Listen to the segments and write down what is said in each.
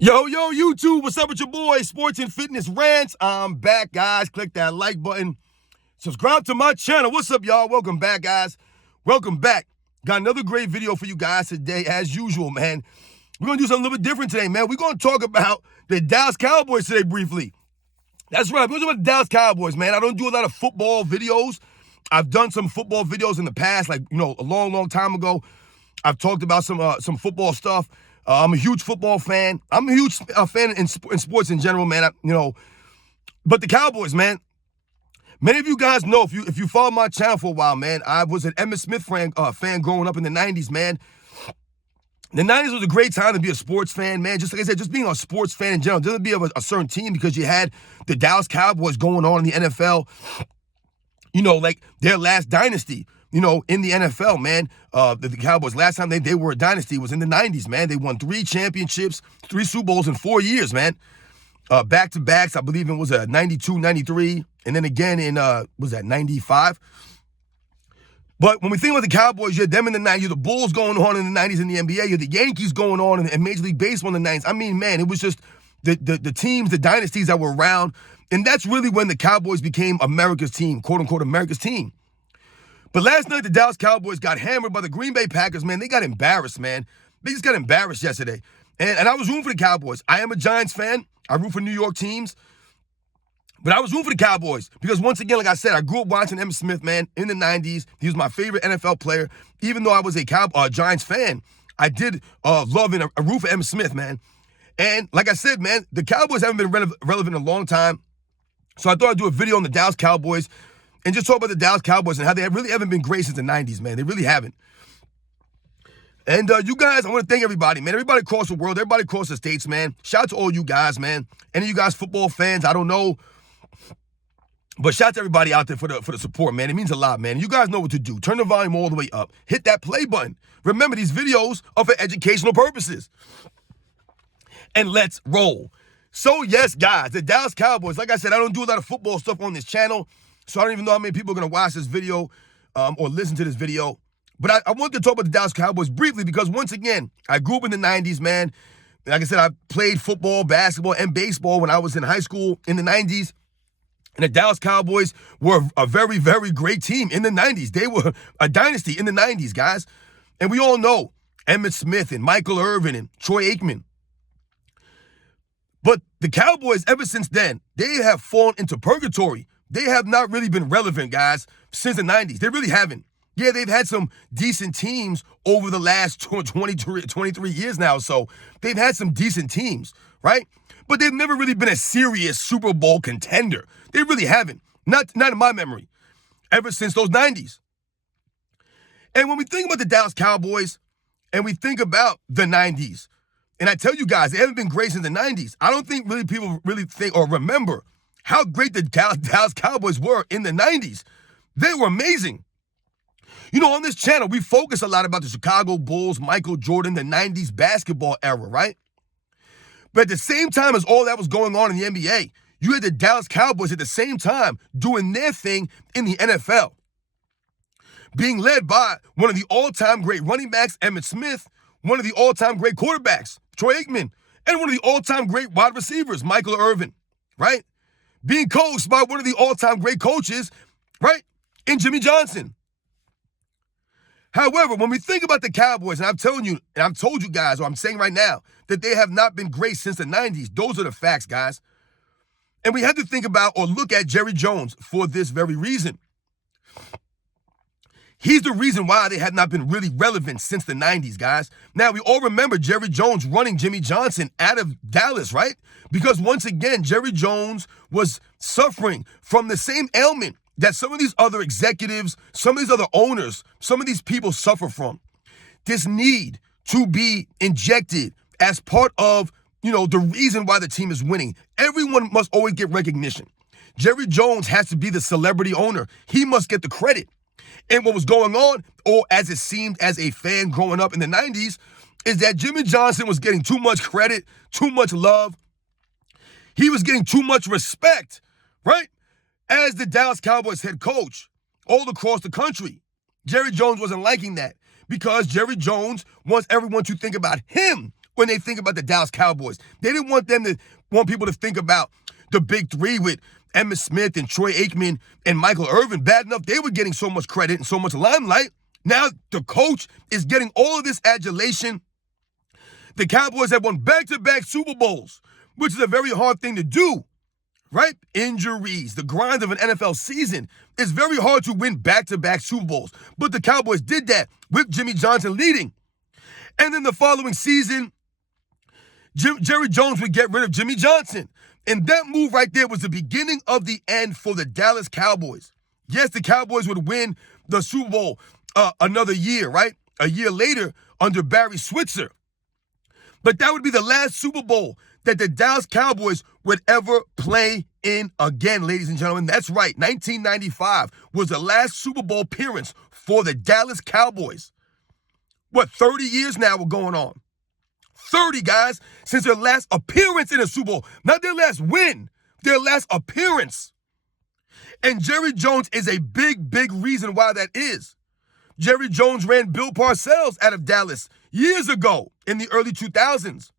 Yo, YouTube, what's up with your boy, Sports and Fitness Rants? I'm back, guys. Click that like button. Subscribe to my channel. What's up, y'all? Welcome back, guys. Welcome back. Got another great video for you guys today, as usual, man. We're going to do something a little bit different today, man. We're going to talk about the Dallas Cowboys today briefly. That's right. We're going to talk about the Dallas Cowboys, man. I don't do a lot of football videos. I've done some football videos in the past, like, a long time ago. I've talked about some football stuff. I'm a huge football fan. I'm a huge fan in sports in general, man. But the Cowboys, man. Many of you guys know, if you follow my channel for a while, man, I was an Emmitt Smith fan growing up in the 90's, man. The 90's was a great time to be a sports fan, man. Just like I said, just being a sports fan in general. It doesn't be of a certain team because you had the Dallas Cowboys going on in the NFL, like their last dynasty. In the NFL, man, the Cowboys, last time they were a dynasty was in the 90's, man. They won 3 championships, 3 Super Bowls in 4 years, man. Back-to-backs, I believe it was 92, 93, and then again in, 95? But when we think about the Cowboys, you had them in the 90s, you had the Bulls going on in the 90s in the NBA, you had the Yankees going on in Major League Baseball in the 90s. I mean, man, it was just the teams, the dynasties that were around, and that's really when the Cowboys became America's team, quote-unquote America's team. But last night, the Dallas Cowboys got hammered by the Green Bay Packers, man. They got embarrassed, man. They just got embarrassed yesterday. And I was rooting for the Cowboys. I am a Giants fan. I root for New York teams. But I was rooting for the Cowboys because, once again, like I said, I grew up watching Emmitt Smith, man, in the 90's. He was my favorite NFL player. Even though I was a Giants fan, I did love and root for Emmitt Smith, man. And like I said, man, the Cowboys haven't been relevant in a long time. So I thought I'd do a video on the Dallas Cowboys and just talk about the Dallas Cowboys and how they really haven't been great since the 90's, man. They really haven't. And you guys, I want to thank everybody, man. Everybody across the world, everybody across the states, man. Shout out to all you guys, man. Any of you guys football fans, I don't know. But shout out to everybody out there for the support, man. It means a lot, man. You guys know what to do. Turn the volume all the way up. Hit that play button. Remember, these videos are for educational purposes. And let's roll. So, yes, guys, the Dallas Cowboys, like I said, I don't do a lot of football stuff on this channel. So I don't even know how many people are going to watch this video or listen to this video. But I wanted to talk about the Dallas Cowboys briefly because, once again, I grew up in the 90's, man. Like I said, I played football, basketball, and baseball when I was in high school in the 90's. And the Dallas Cowboys were a very, very great team in the 90's. They were a dynasty in the 90's, guys. And we all know Emmitt Smith and Michael Irvin and Troy Aikman. But the Cowboys, ever since then, they have fallen into purgatory. They have not really been relevant, guys, since the 90's. They really haven't. Yeah, they've had some decent teams over the last 23 years now, so they've had some decent teams, right? But they've never really been a serious Super Bowl contender. They really haven't. Not in my memory, ever since those 90's. And when we think about the Dallas Cowboys and we think about the 90's, and I tell you guys, they haven't been great since the 90's. I don't think really people really think or remember how great the Dallas Cowboys were in the 90's. They were amazing. On this channel, we focus a lot about the Chicago Bulls, Michael Jordan, the 90's basketball era, right? But at the same time as all that was going on in the NBA, you had the Dallas Cowboys at the same time doing their thing in the NFL. Being led by one of the all-time great running backs, Emmitt Smith, one of the all-time great quarterbacks, Troy Aikman, and one of the all-time great wide receivers, Michael Irvin, right? Being coached by one of the all-time great coaches, right, in Jimmy Johnson. However, when we think about the Cowboys, and I'm telling you, and I've told you guys, or I'm saying right now, that they have not been great since the 90's. Those are the facts, guys. And we have to think about or look at Jerry Jones for this very reason. He's the reason why they have not been really relevant since the 90's, guys. Now, we all remember Jerry Jones running Jimmy Johnson out of Dallas, right? Because once again, Jerry Jones was suffering from the same ailment that some of these other executives, some of these other owners, some of these people suffer from. This need to be injected as part of, the reason why the team is winning. Everyone must always get recognition. Jerry Jones has to be the celebrity owner. He must get the credit. And what was going on, or as it seemed as a fan growing up in the 90's, is that Jimmy Johnson was getting too much credit, too much love. He was getting too much respect, right? As the Dallas Cowboys head coach all across the country. Jerry Jones wasn't liking that because Jerry Jones wants everyone to think about him when they think about the Dallas Cowboys. They didn't want people to think about the big three with Emmitt Smith and Troy Aikman and Michael Irvin. Bad enough they were getting so much credit and so much limelight. Now the coach is getting all of this adulation. The Cowboys have won back-to-back Super Bowls, which is a very hard thing to do, right? Injuries, the grind of an NFL season. It's very hard to win back-to-back Super Bowls. But the Cowboys did that with Jimmy Johnson leading. And then the following season, Jerry Jones would get rid of Jimmy Johnson. And that move right there was the beginning of the end for the Dallas Cowboys. Yes, the Cowboys would win the Super Bowl another year, right? A year later under Barry Switzer. But that would be the last Super Bowl that the Dallas Cowboys would ever play in again, ladies and gentlemen. That's right. 1995 was the last Super Bowl appearance for the Dallas Cowboys. 30 years now we're going on. 30, guys, since their last appearance in a Super Bowl. Not their last win, their last appearance. And Jerry Jones is a big, big reason why that is. Jerry Jones ran Bill Parcells out of Dallas years ago in the early 2000s.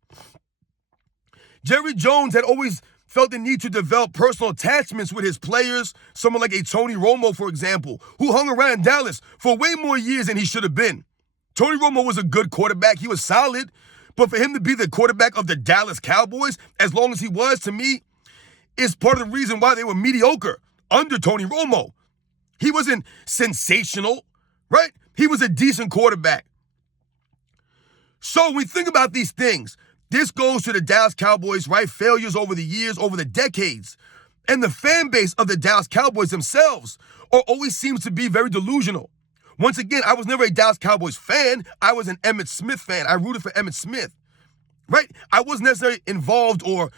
Jerry Jones had always felt the need to develop personal attachments with his players, someone like a Tony Romo, for example, who hung around Dallas for way more years than he should have been. Tony Romo was a good quarterback. He was solid. But for him to be the quarterback of the Dallas Cowboys, as long as he was, to me, is part of the reason why they were mediocre under Tony Romo. He wasn't sensational, right? He was a decent quarterback. So when we think about these things, this goes to the Dallas Cowboys, right? Failures over the years, over the decades. And the fan base of the Dallas Cowboys themselves always seems to be very delusional. Once again, I was never a Dallas Cowboys fan. I was an Emmitt Smith fan. I rooted for Emmitt Smith, right? I wasn't necessarily involved or,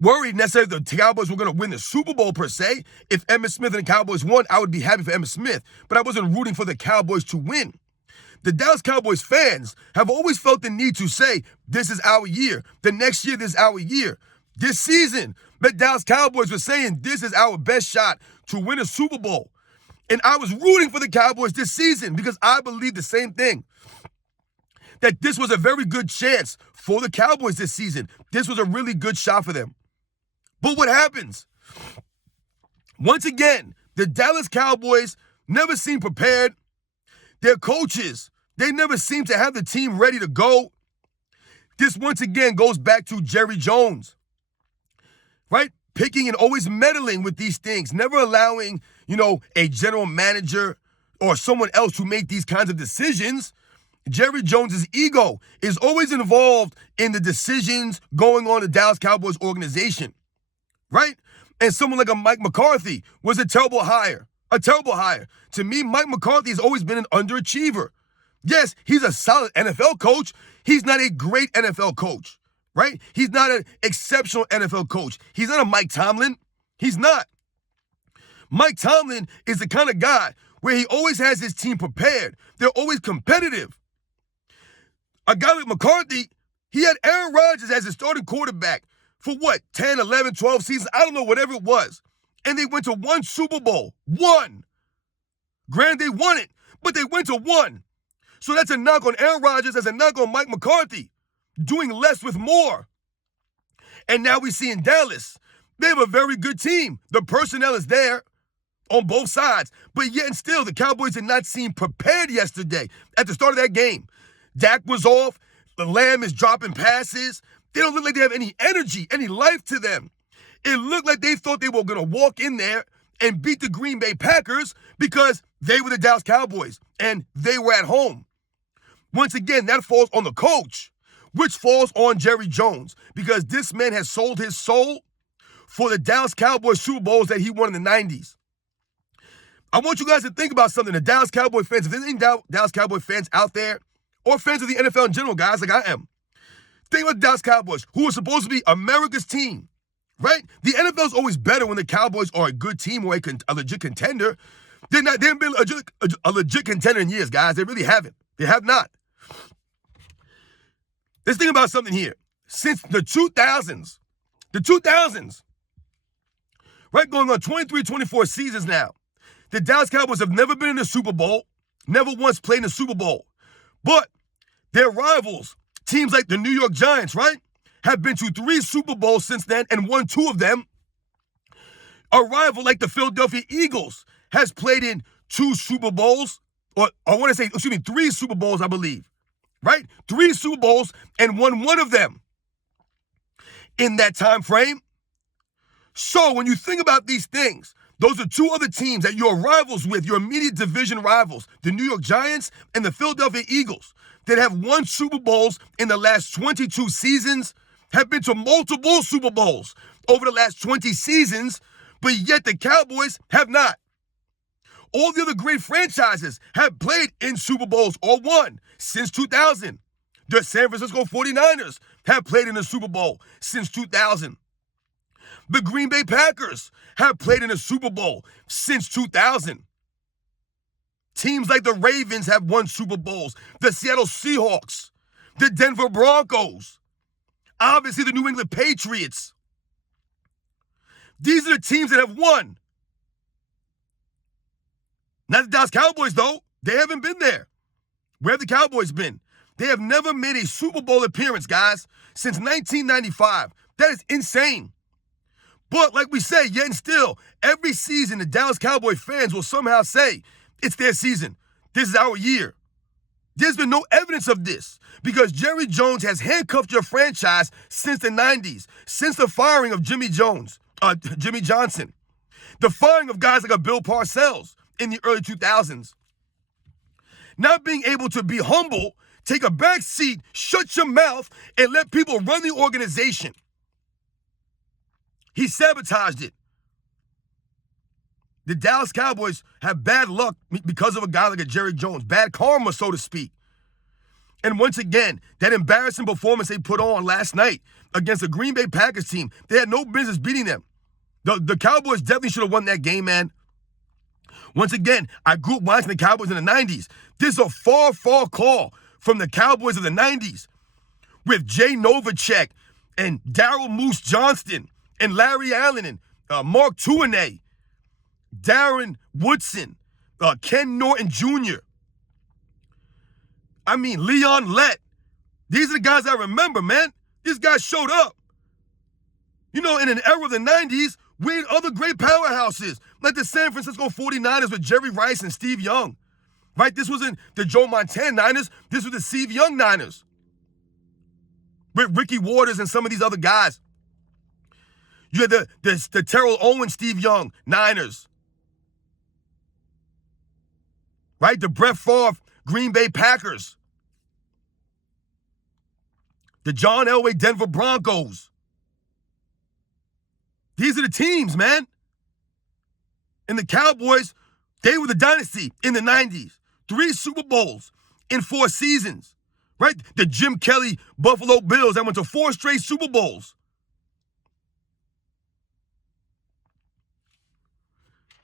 worried necessarily the Cowboys were going to win the Super Bowl per se. If Emmitt Smith and the Cowboys won, I would be happy for Emmitt Smith. But I wasn't rooting for the Cowboys to win. The Dallas Cowboys fans have always felt the need to say, this is our year. The next year, this is our year. This season, the Dallas Cowboys were saying, this is our best shot to win a Super Bowl. And I was rooting for the Cowboys this season because I believe the same thing. That this was a very good chance for the Cowboys this season. This was a really good shot for them. But what happens? Once again, the Dallas Cowboys never seem prepared. Their coaches, they never seem to have the team ready to go. This once again goes back to Jerry Jones, right? Picking and always meddling with these things, never allowing, a general manager or someone else to make these kinds of decisions. Jerry Jones's ego is always involved in the decisions going on in the Dallas Cowboys organization, right? And someone like a Mike McCarthy was a terrible hire. To me, Mike McCarthy has always been an underachiever. Yes, he's a solid NFL coach. He's not a great NFL coach, right? He's not an exceptional NFL coach. He's not a Mike Tomlin. He's not. Mike Tomlin is the kind of guy where he always has his team prepared. They're always competitive. A guy like McCarthy, he had Aaron Rodgers as his starting quarterback for 10, 11, 12 seasons? I don't know, whatever it was. And they went to one Super Bowl. One. Granted, they won it, but they went to one. So that's a knock on Aaron Rodgers, that's a knock on Mike McCarthy, doing less with more. And now we see in Dallas, they have a very good team. The personnel is there on both sides. But yet and still, the Cowboys did not seem prepared yesterday at the start of that game. Dak was off. The Lamb is dropping passes. They don't look like they have any energy, any life to them. It looked like they thought they were going to walk in there and beat the Green Bay Packers because they were the Dallas Cowboys and they were at home. Once again, that falls on the coach, which falls on Jerry Jones, because this man has sold his soul for the Dallas Cowboys Super Bowls that he won in the 90s. I want you guys to think about something. The Dallas Cowboy fans, if there's any Dallas Cowboy fans out there, or fans of the NFL in general, guys, like I am, think about the Dallas Cowboys, who are supposed to be America's team, right? The NFL is always better when the Cowboys are a good team or a legit contender. They haven't been a legit contender in years, guys. They really haven't. They have not. Let's think about something here. Since the 2000s, right, going on 23, 24 seasons now, the Dallas Cowboys have never been in the Super Bowl, never once played in the Super Bowl. But their rivals, Teams like the New York Giants, right, have been to 3 Super Bowls since then and won 2 of them. A rival like the Philadelphia Eagles has played in 2 Super Bowls, or I want to say, 3 Super Bowls, I believe, right? 3 Super Bowls and won 1 of them in that time frame. So when you think about these things, those are 2 other teams that you're rivals with, your immediate division rivals, the New York Giants and the Philadelphia Eagles, that have won Super Bowls in the last 22 seasons, have been to multiple Super Bowls over the last 20 seasons, but yet the Cowboys have not. All the other great franchises have played in Super Bowls or won since 2000. The San Francisco 49ers have played in a Super Bowl since 2000. The Green Bay Packers have played in a Super Bowl since 2000. Teams like the Ravens have won Super Bowls. The Seattle Seahawks, the Denver Broncos, obviously the New England Patriots. These are the teams that have won. Not the Dallas Cowboys, though. They haven't been there. Where have the Cowboys been? They have never made a Super Bowl appearance, guys, since 1995. That is insane. But like we say, yet and still, every season the Dallas Cowboy fans will somehow say, it's their season. This is our year. There's been no evidence of this because Jerry Jones has handcuffed your franchise since the 90s, since the firing of Jimmy Johnson, the firing of guys like a Bill Parcells in the early 2000s. Not being able to be humble, take a back seat, shut your mouth, and let people run the organization. He sabotaged it. The Dallas Cowboys have bad luck because of a guy like a Jerry Jones, bad karma, so to speak. And once again, that embarrassing performance they put on last night against the Green Bay Packers team, they had no business beating them. The Cowboys definitely should have won that game, man. Once again, I grew up watching the Cowboys in the 90s. This is a far, far call from the Cowboys of the 90s with Jay Novacek and Daryl Moose Johnston and Larry Allen and Mark Tuinei, Darren Woodson, Ken Norton Jr. I mean, Leon Lett. These are the guys I remember, man. These guys showed up. You know, in an era of the 90s, we had other great powerhouses, like the San Francisco 49ers with Jerry Rice and Steve Young. Right? This wasn't the Joe Montana Niners. This was the Steve Young Niners. With Ricky Waters and some of these other guys. You had the Terrell Owens, Steve Young Niners. Right? The Brett Favre Green Bay Packers. The John Elway Denver Broncos. These are the teams, man. And the Cowboys, they were the dynasty in the 90s. 3 Super Bowls in 4 seasons, right? The Jim Kelly Buffalo Bills that went to 4 straight Super Bowls.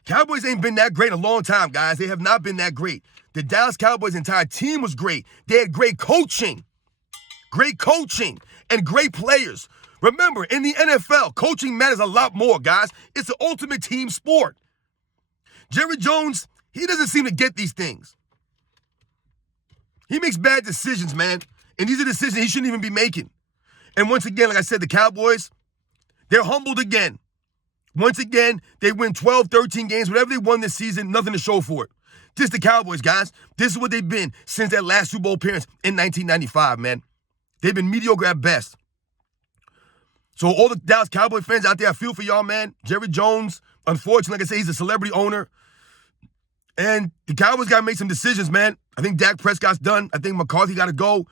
Cowboys ain't been that great in a long time, guys. They have not been that great. The Dallas Cowboys' entire team was great. They had great coaching, and great players. Remember, in the NFL, coaching matters a lot more, guys. It's the ultimate team sport. Jerry Jones, he doesn't seem to get these things. He makes bad decisions, man. And these are decisions he shouldn't even be making. And once again, like I said, the Cowboys, they're humbled again. Once again, they win 12, 13 games. Whatever they won this season, nothing to show for it. This is the Cowboys, guys. This is what they've been since their last Super Bowl appearance in 1995, man. They've been mediocre at best. So all the Dallas Cowboy fans out there, I feel for y'all, man. Jerry Jones, unfortunately, like I said, he's a celebrity owner. And the Cowboys got to make some decisions, man. I think Dak Prescott's done. I think McCarthy got to go.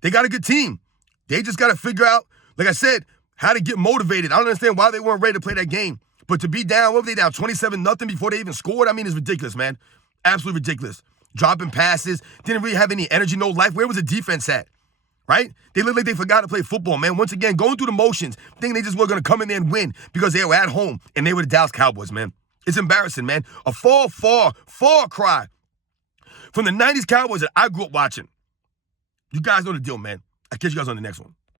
They got a good team. They just got to figure out, like I said, how to get motivated. I don't understand why they weren't ready to play that game. But to be down, what were they down, 27-0 before they even scored? I mean, it's ridiculous, man. Absolutely ridiculous. Dropping passes, didn't really have any energy, no life. Where was the defense at? Right? They look like they forgot to play football, man. Once again, going through the motions, thinking they just were going to come in there and win because they were at home and they were the Dallas Cowboys, man. It's embarrassing, man. A far, far, far cry from the 90s Cowboys that I grew up watching. You guys know the deal, man. I'll catch you guys on the next one.